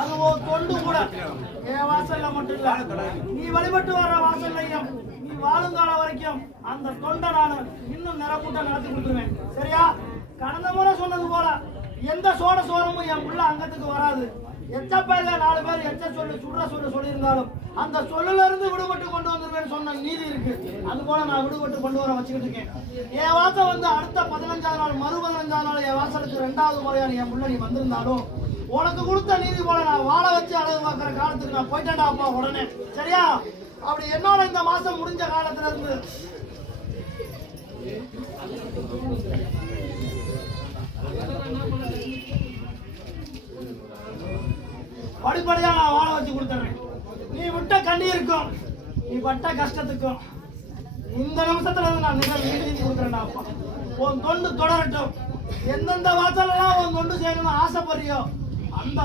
அது ஒரு தொண்டு கூட என் வாசல்ல மட்டும் இல்ல, நீ வழிபட்டு வர்ற வாசல்லையும் நீ வாழுங்கால வரைக்கும் அந்த தொண்டை நான் இன்னும் நிறக்கூட்ட நடத்தி கொடுத்துருவேன். சரியா? கடந்த முறை சொன்னது போல எந்த சோரமும் என் உள்ள அங்கத்துக்கு வராது. எச்ச பேர்ல 4 பேர் எச்ச சொல்லு சுடுற சொல்லியிருந்தாலும் அந்த சொல்லுல இருந்து விடுபட்டு கொண்டு வந்துருவேன்னு சொன்ன நீதி இருக்கு. அது போல நான் விடுபட்டு கொண்டு வர வச்சுக்கிட்டு இருக்கேன். என் வாசல் வந்து அடுத்த 15ஆவது நாள் மறு 15ஆவது நாள் என் வாசலுக்கு 2வது முறையான என் முள்ள நீ வந்திருந்தாலும் உனக்கு கொடுத்த நீதி போல நான் வாழ வச்சு அழகு பார்க்குற காலத்துக்கு நான் போயிட்டேன்டா அப்பா உடனே. சரியா? அப்படி என்னோட இந்த மாசம் முடிஞ்ச காலத்துல இருந்து படிப்படியா நான் வாழ வச்சு கொடுத்துறேன். நீ விட்ட கண்ணீருக்கும் நீ பட்ட கஷ்டத்துக்கும் இந்த நிமிஷத்துல இருந்து நான் நீதி கொடுக்குறேன்டா அப்பா. உன் தொண்டு தொடரட்டும். எந்தெந்த வாசலெல்லாம் உன் தொண்டு செய்யணும்னு ஆசைப்படுறியோ அந்த